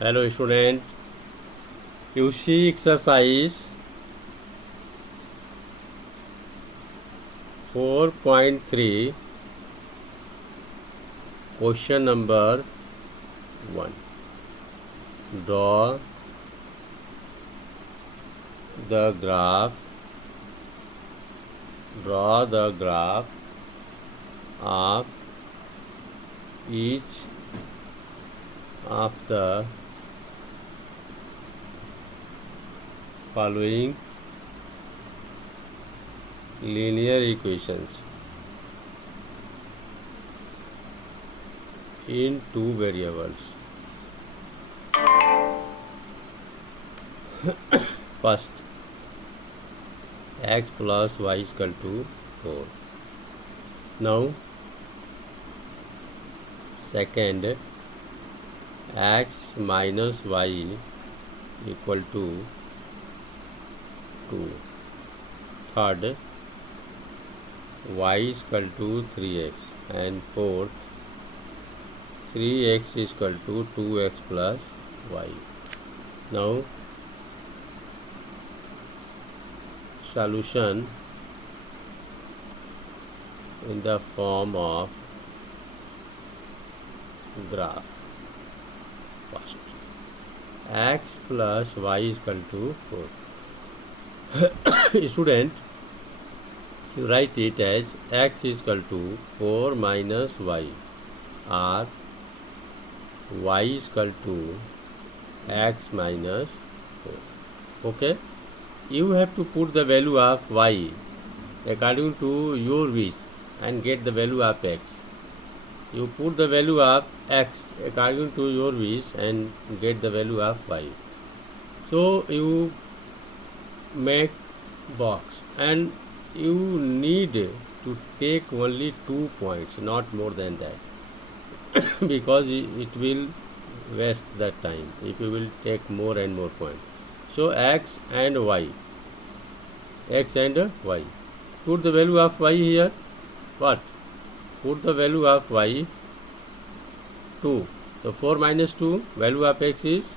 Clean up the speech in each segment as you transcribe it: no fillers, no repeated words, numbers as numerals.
Hello student, you see exercise 4.3 question number 1. Draw the graph of each of the following linear equations in two variables. First, x plus y is equal to 4. Now, second, x minus y equal to 2. Third, y is equal to 3x. And fourth, 3x is equal to 2x plus y. Now, solution in the form of graph. First, x plus y is equal to 4. Student, you write it as x is equal to 4 minus y, or y is equal to x minus 4. Okay, you have to put the value of y according to your wish and get the value of x. You put the value of x according to your wish and get the value of y. So you make box, and you need to take only 2 points, not more than that, because it will waste that time if you will take more and more points. So x and y, put the value of y here. What? Put the value of y 2. So 4 minus 2, value of x is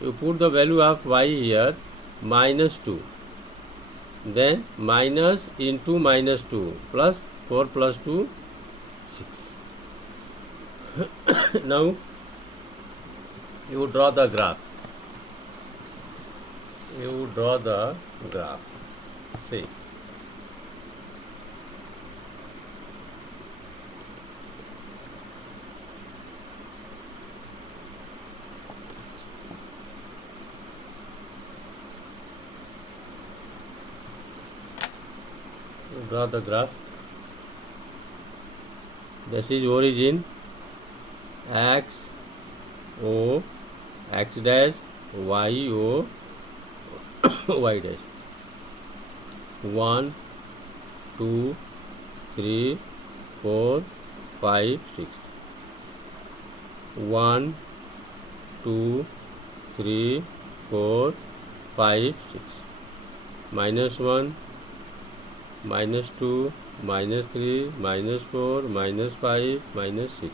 2. You put the value of y here minus 2. Then minus into minus 2 plus 4 plus 2, 6. Now you draw the graph. See. Draw the graph. This is origin, x o, x dash, y o, y dash. 1 2 3 4 5 6. 1 2 3 4 5 6. Minus 1, minus 2, minus 3, minus 4, minus 5, minus 6.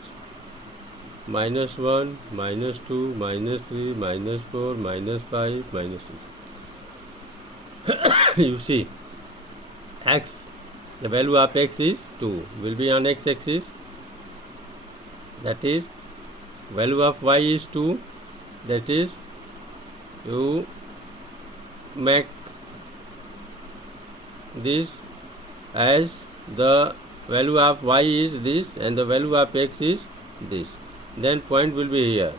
Minus 1, minus 2, minus 3, minus 4, minus 5, minus 6. You see, x, the value of x is 2, will be on x-axis. That is, value of y is 2. That is, you make this as the value of y is this and the value of x is this. Then point will be here,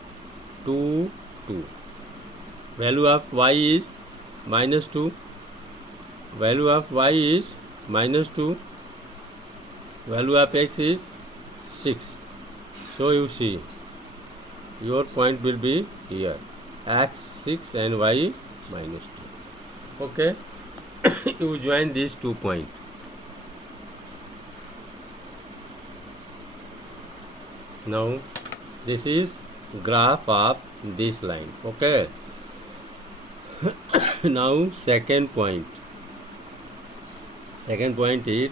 2, 2. Value of y is minus 2. Value of y is minus 2. Value of x is 6. So you see, your point will be here, x 6 and y minus 2. Okay, you join these 2 points. Now this is graph of this line. Okay. Now second point is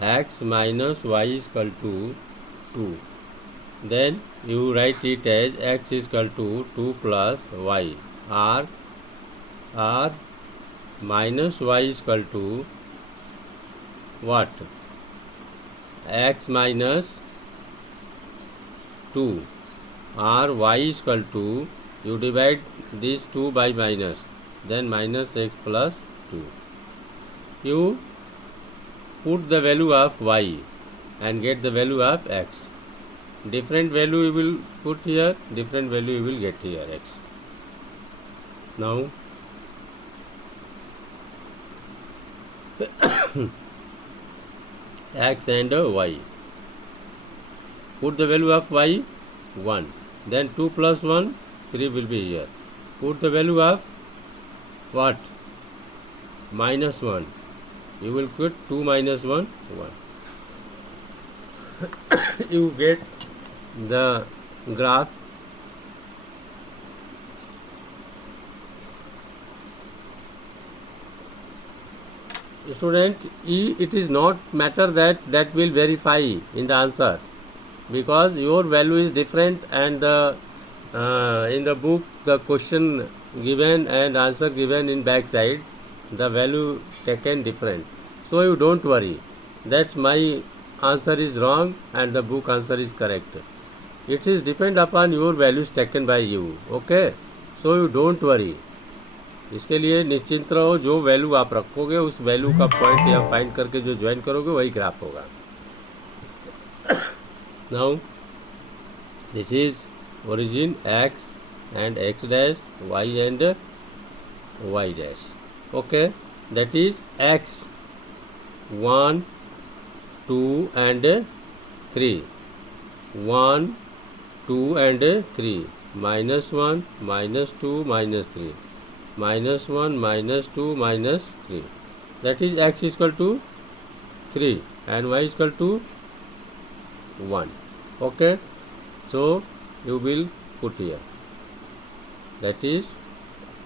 x minus y is equal to 2. then you write it as x is equal to 2 plus y, or minus y is equal to what? X minus 2, or y is equal to, you divide this 2 by minus, then minus x plus 2. You put the value of y and get the value of x. Different value you will put here, different value you will get here, x. Now x and y. Put the value of y 1, then 2 plus 1, 3 will be here. Put the value of what? Minus 1. You will put 2 minus 1, 1. You get the graph. Student, it is not matter that will verify in the answer, because your value is different, and the in the book the question given and answer given in back side, the value taken different. So you don't worry that my answer is wrong and the book answer is correct. It is depend upon your values taken by you. Okay, so you don't worry. इसके लिए निश्चिंत रहो, जो value आप रखोगे उस value का point यहाँ फाइंड करके जो ज्वाइन करोगे वही ग्राफ होगा. Now this is origin x and x dash, y and y dash. Okay, that is x 1, 2 and 3, 1, 2 and 3, minus 1, minus 2, minus 3, minus 1, minus 2, minus 3. That is x is equal to 3 and y is equal to 1. Okay, so you will put here, that is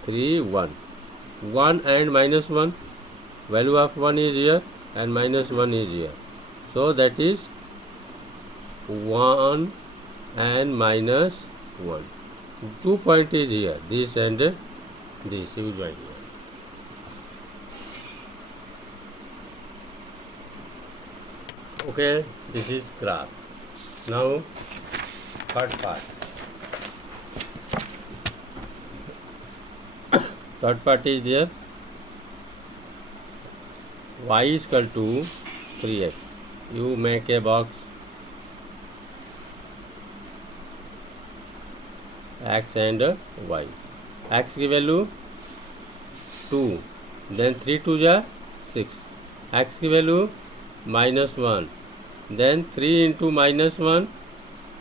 3, 1. 1 and minus 1, value of 1 is here and minus 1 is here. So that is 1 and minus 1. 2 point is here, this and this, you join here. Okay, this is graph. Now third part. Third part is there. Y is equal to 3x. You make a box. X and y. X की value 2. Then 3 2 जा 6. X की value minus 1. Then 3 into minus 1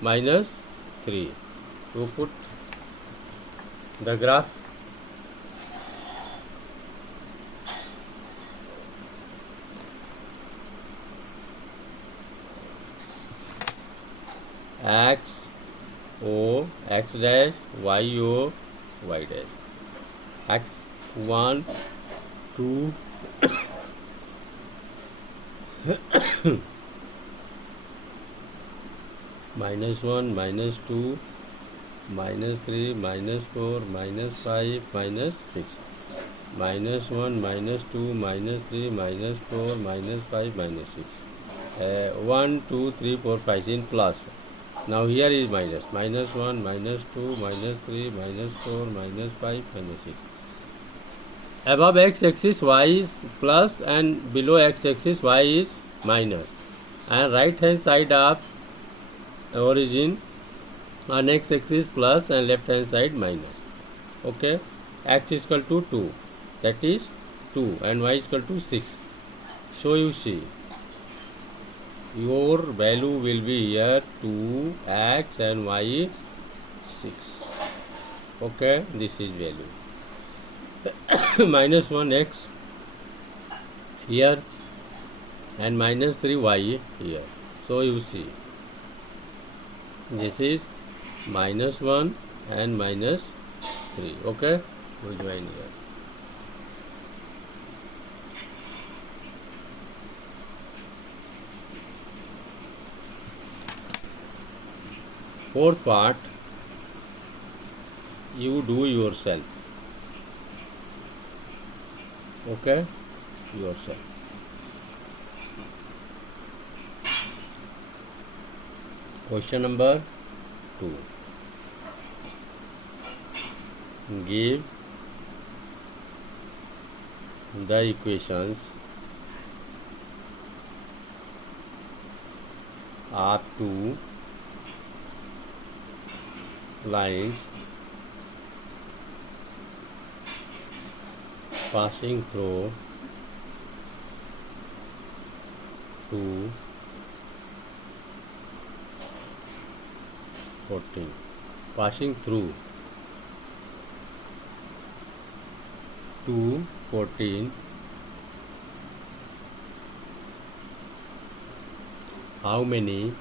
minus 3. You put the graph. X O x dash, y O y dash. X 1 2 minus 1 minus 2 minus 3 minus 4 minus 5 minus 6, minus 1 minus 2 minus 3 minus 4 minus 5 minus 6. 1 2 3 4 5 in plus. Now here is minus. Minus 1 minus 2 minus 3 minus 4 minus 5 minus 6. Above x axis y is plus and below x axis y is minus, and right hand side of origin on x axis plus and left hand side minus. Okay, x is equal to 2, that is 2, and y is equal to 6. So you see your value will be here 2, x and y is 6. Okay, this is value. Minus 1x here and minus 3y here. So you see this is minus 1 and minus 3. Okay, we join here. Fourth part, you do yourself. Okay, yourself. Question number 2. Give the equations up to lines passing through 2, 14. Passing through 2, 14. How many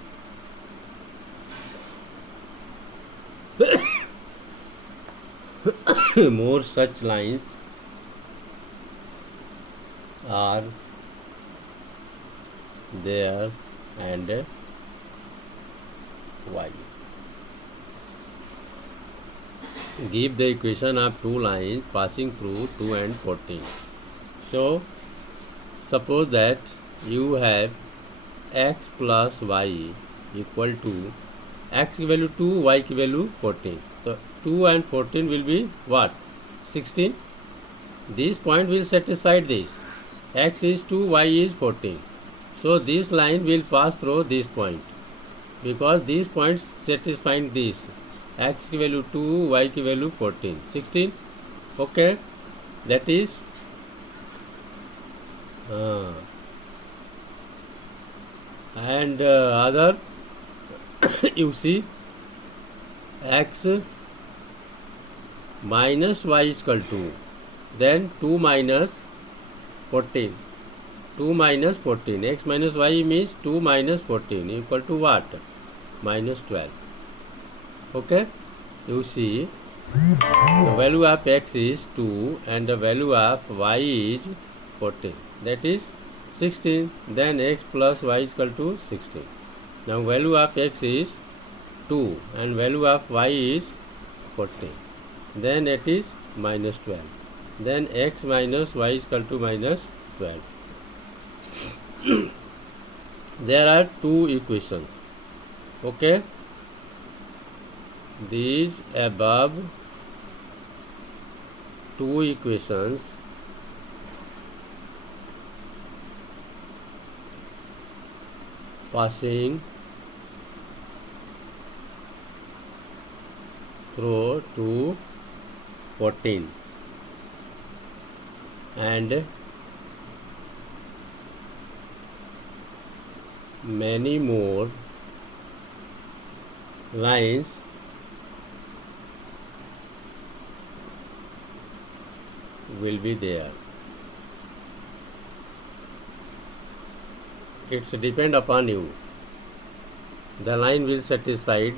more such lines are there and why? Give the equation of two lines passing through 2 and 14. So, suppose that you have x plus y equal to x की value 2, y की value 14. So 2 and 14 will be what? 16. This point will satisfy this. X is 2, y is 14. So this line will pass through this point because these points satisfying this. X की value 2, y की value 14. 16. Okay. That is and other you see x minus y is equal to then 2 minus 14. 2 minus 14. X minus y means 2 minus 14 equal to what? Minus 12. Okay. You see the value of x is 2 and the value of y is 14. That is 16. Then x plus y is equal to 16. Now value of x is 2 and value of y is 14. Then it is minus 12. Then x minus y is equal to minus 12. There are two equations. Okay. These above two equations passing through to 14 and many more lines will be there. It's depend upon you. The line will satisfied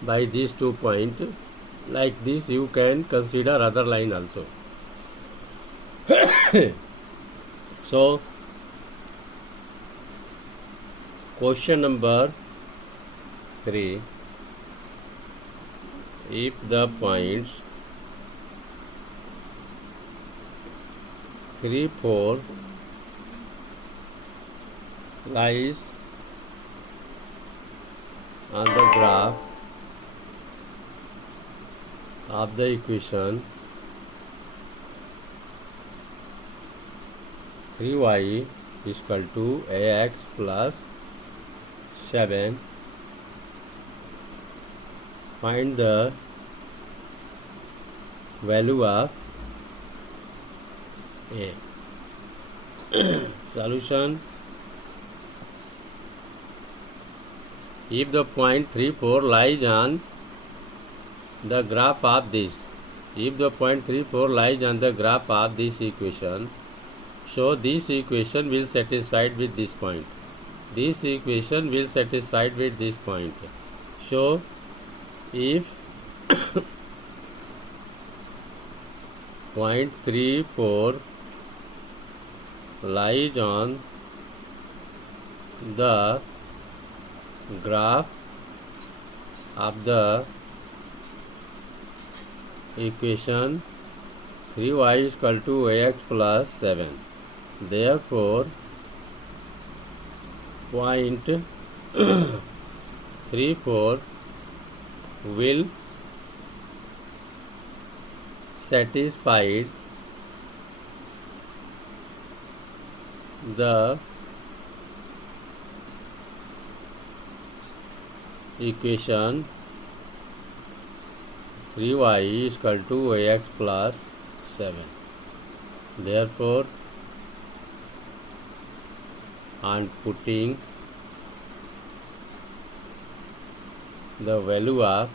by these 2 points. Like this you can consider other line also. So question number 3, if the points 3, 4 lies on the graph of the equation 3y is equal to ax plus 7, find the value of a. Solution: if the point 3, 4 lies on the graph of this, if the point 3, 4 lies on the graph of this equation, so this equation will satisfied with this point. This equation will satisfied with this point. So if point 3, 4 lies on the graph of the equation 3y is equal to ax plus 7. Therefore, point 34 will satisfy the equation 3y is equal to ax plus 7. Therefore, on putting the value of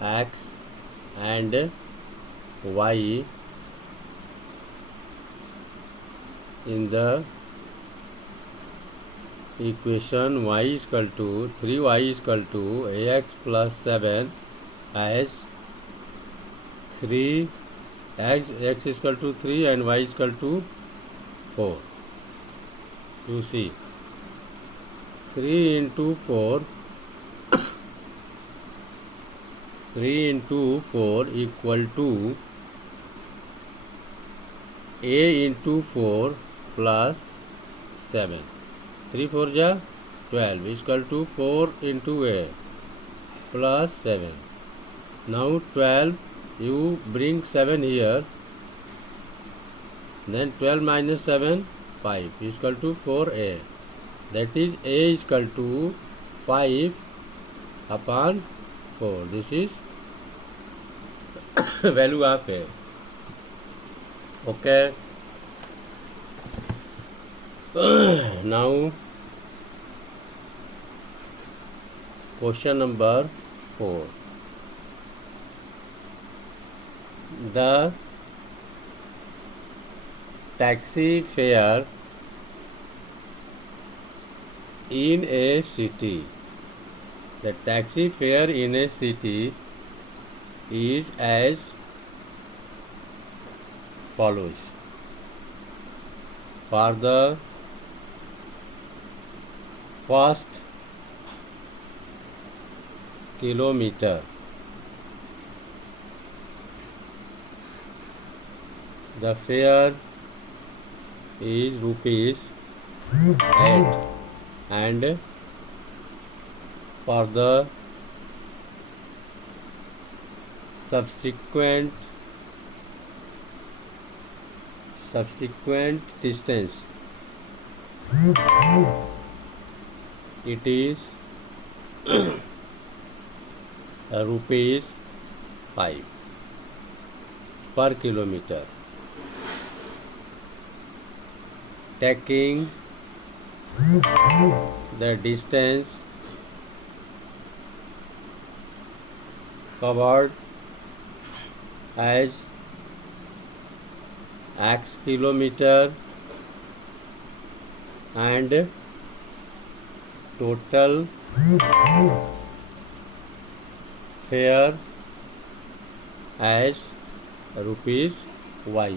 x and y in the equation y is equal to 3y is equal to ax plus 7 as 3 x is equal to 3 and y is equal to 4. You see 3 into 4 3 into 4 equal to a into 4 plus 7. 3 4 ja 12 is equal to 4 into a plus 7. Now 12, you bring 7 here, then 12 minus 7, 5 is equal to 4a. That is a is equal to 5 upon 4. This is value of a. Okay. Now question number 4. The taxi fare in a city. The taxi fare in a city is as follows. For the first kilometer, the fare is rupees 8, and for the subsequent distance, it is rupees 5 per kilometer. Taking the distance covered as x kilometer and total fare as rupees y.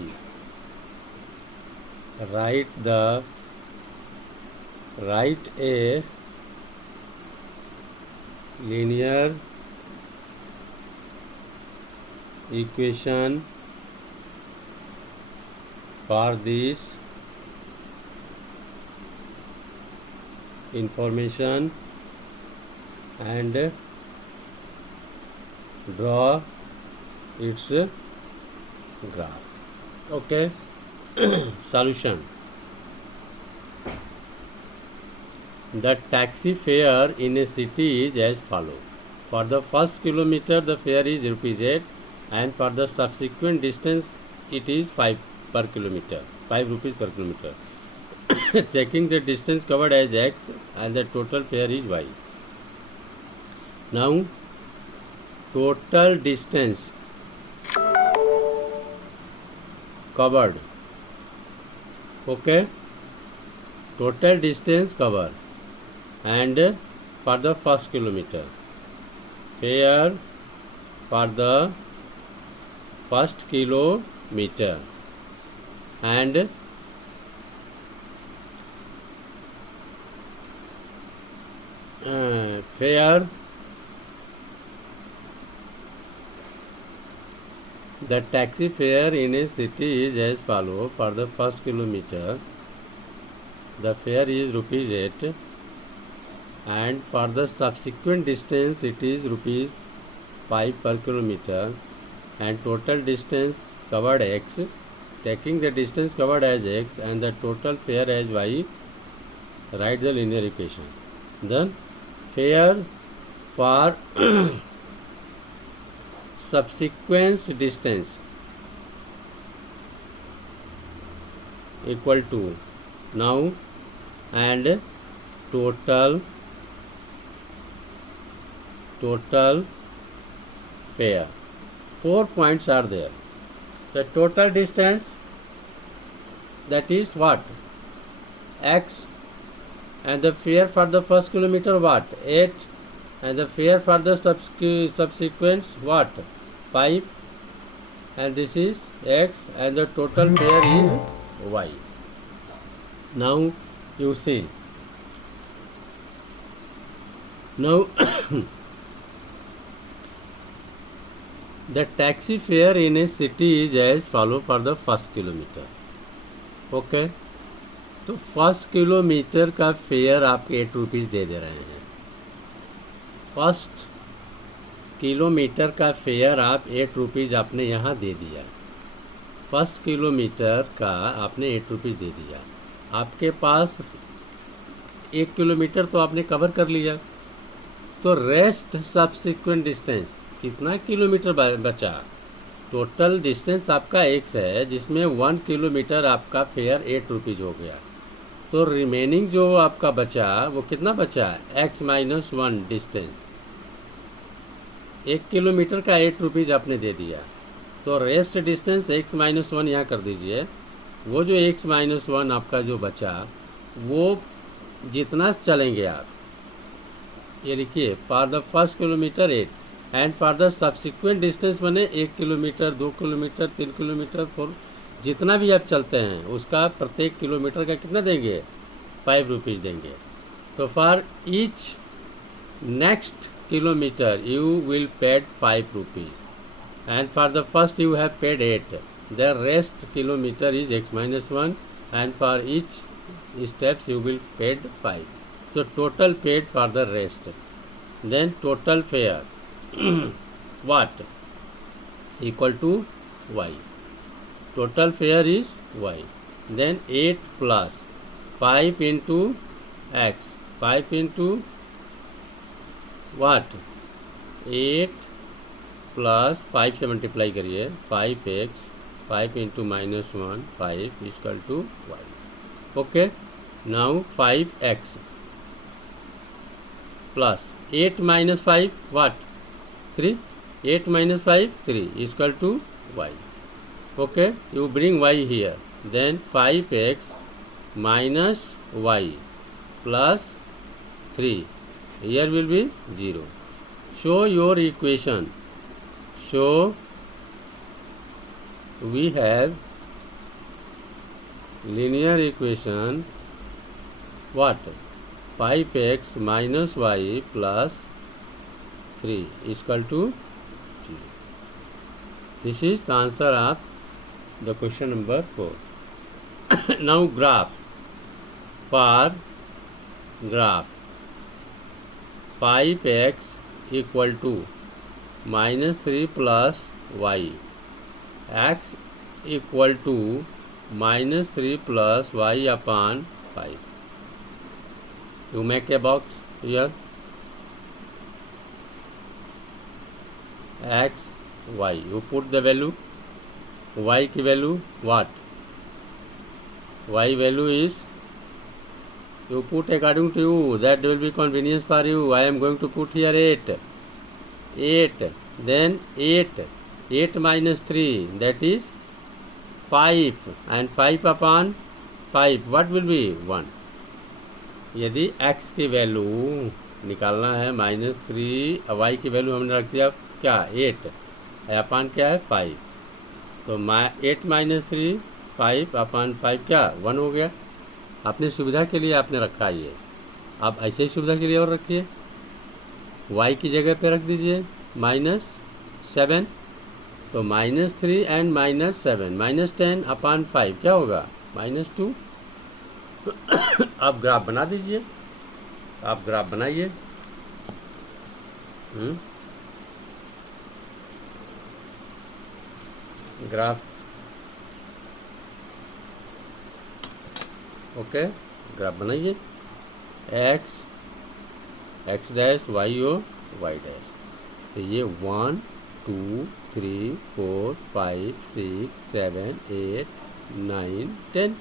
Write a linear equation for this information and draw its graph. Okay. Solution. The taxi fare in a city is as follows. For the first kilometer, the fare is rupees 8, and for the subsequent distance, it is 5 per kilometer, 5 rupees per kilometer. Taking the distance covered as x and the total fare is y. Now, total distance covered. Okay, total distance covered, and for the first kilometer, fare for the first kilometer, and fare The taxi fare in a city is as follow. For the first kilometer, the fare is rupees 8, and for the subsequent distance it is rupees 5 per kilometer, and total distance covered x. Taking the distance covered as x and the total fare as y, write the linear equation. Then fare for subsequent distance equal to now and total fare. 4 points are there. The total distance, that is what? X, and the fare for the first kilometer what? 8, and the fare for the subsequent what? 5, and this is x, and the total fare is y. Now you see. Now the taxi fare in a city is as follow for the first kilometer. Okay, तो first kilometre का fair आप 8 rupees दे रहे हैं. First kilometre का fair आप 8 rupees आपने यहाँ दे दिया. फर्स्ट किलोमीटर का आपने 8 रुपीज़ दे दिया. आपके पास 1 किलोमीटर तो आपने कवर कर लिया. तो रेस्ट सब्सिक्वेंट डिस्टेंस कितना किलोमीटर बचा? टोटल डिस्टेंस आपका x है, जिसमें 1 किलोमीटर आपका फेयर 8 रुपीज़ हो गया. तो रिमेनिंग जो आपका बचा वो कितना बचा? x minus 1 distance. 1 किलोमीटर का 8 रुपीज़ आपने दे दिया. तो रेस्ट डिस्टेंस x माइनस 1 यहाँ कर दीजिए. वो जो x माइनस 1 आपका जो बचा वो जितना चलेंगे आप, ये लिखिए for the first kilometre 8 and for the subsequent distance बने 1 किलोमीटर 2 किलोमीटर 3 किलोमीटर 4, जितना भी आप चलते हैं उसका प्रत्येक किलोमीटर का कितना देंगे? 5 रुपीज़ देंगे. तो for each next kilometre you will paid 5 rupees and for the first you have paid 8. The rest kilometre is x minus 1 and for each steps you will paid 5. So total paid for the rest. Then total fare what? Equal to y. Total fare is y. Then 8 plus 5 into x. 5 into what? 8 plus 5 से multiply करिए. 5x 5 into minus 1 5 is equal to y. Okay, now 5x plus 8 minus 5 what? 3. 8 minus 5 3 is equal to y. Okay, you bring y here. Then 5x minus y plus 3, here will be 0. Show your equation. So we have linear equation what? 5x minus y plus 3 is equal to 0. This is the answer of the question number 4. Now graph. For graph 5x equal to minus 3 plus y, x equal to minus 3 plus y upon 5. You make a box here. X, y. You put the value. Y की value what? Y value is, you put according to you. That will be convenience for you. I am going to put here 8. 8. Then 8. 8 minus 3. That is 5. And 5 upon 5. What will be? 1. यदि x की value निकालना है -3, y की value हमने रख दिया क्या? 8. अपान क्या है? 5. तो 8 माइनस 3 5 अपान 5 क्या? 1 हो गया. अपनी सुविधा के लिए आपने रखा है ये. आप ऐसे ही सुविधा के लिए और रखिए. y की जगह पे रख दीजिए -7 तो -3 एंड -7 -10 अपॉन 5 क्या होगा? -2। आप ग्राफ बना दीजिए, आप ग्राफ बनाइए। ग्राफ ओके, ग्राफ बनाइए। एक्स डैश वाई और वाई डैश। तो ये 1 2 3 4 5 6 7 8 9 10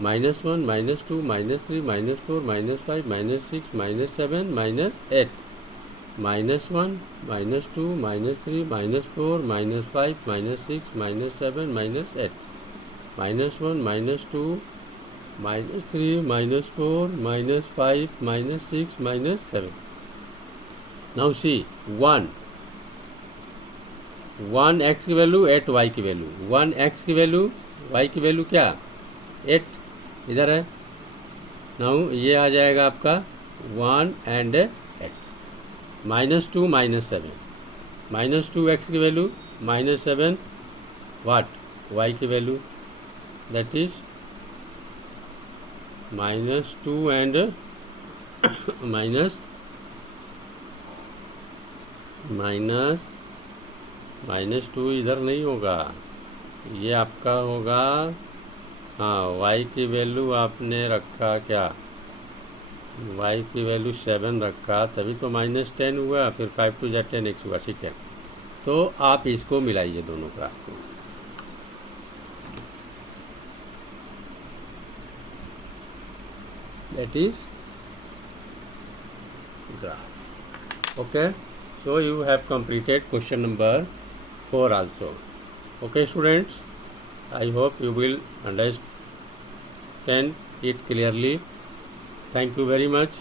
-1 -2 -3 -4 -5 -6 -7 -8 -1 -2 -3 -4 -5 -6 -7 -8 -1 -2 -3 -4 -5 -6 -7. Now see 1 x की वैल्यू 8 y की वैल्यू, 1 x की वैल्यू y की वैल्यू क्या 8 इधर है। नाउ ये आ जाएगा आपका 1 and 8 -2 -7 -2 x की वैल्यू -7 वाट y की वैल्यू दैट इज -2 and -2 इधर नहीं होगा, ये आपका होगा। हाँ y की वैल्यू आपने रखा क्या, y की वैल्यू 7 रखा, तभी तो -10 हुआ, फिर 5 2 जा 10x हुआ। ठीक है, तो आप इसको मिलाइए दोनों ग्राफ को। That is graph. Okay, so you have completed question number 4 also. Okay students, I hope you will understand it clearly. Thank you very much.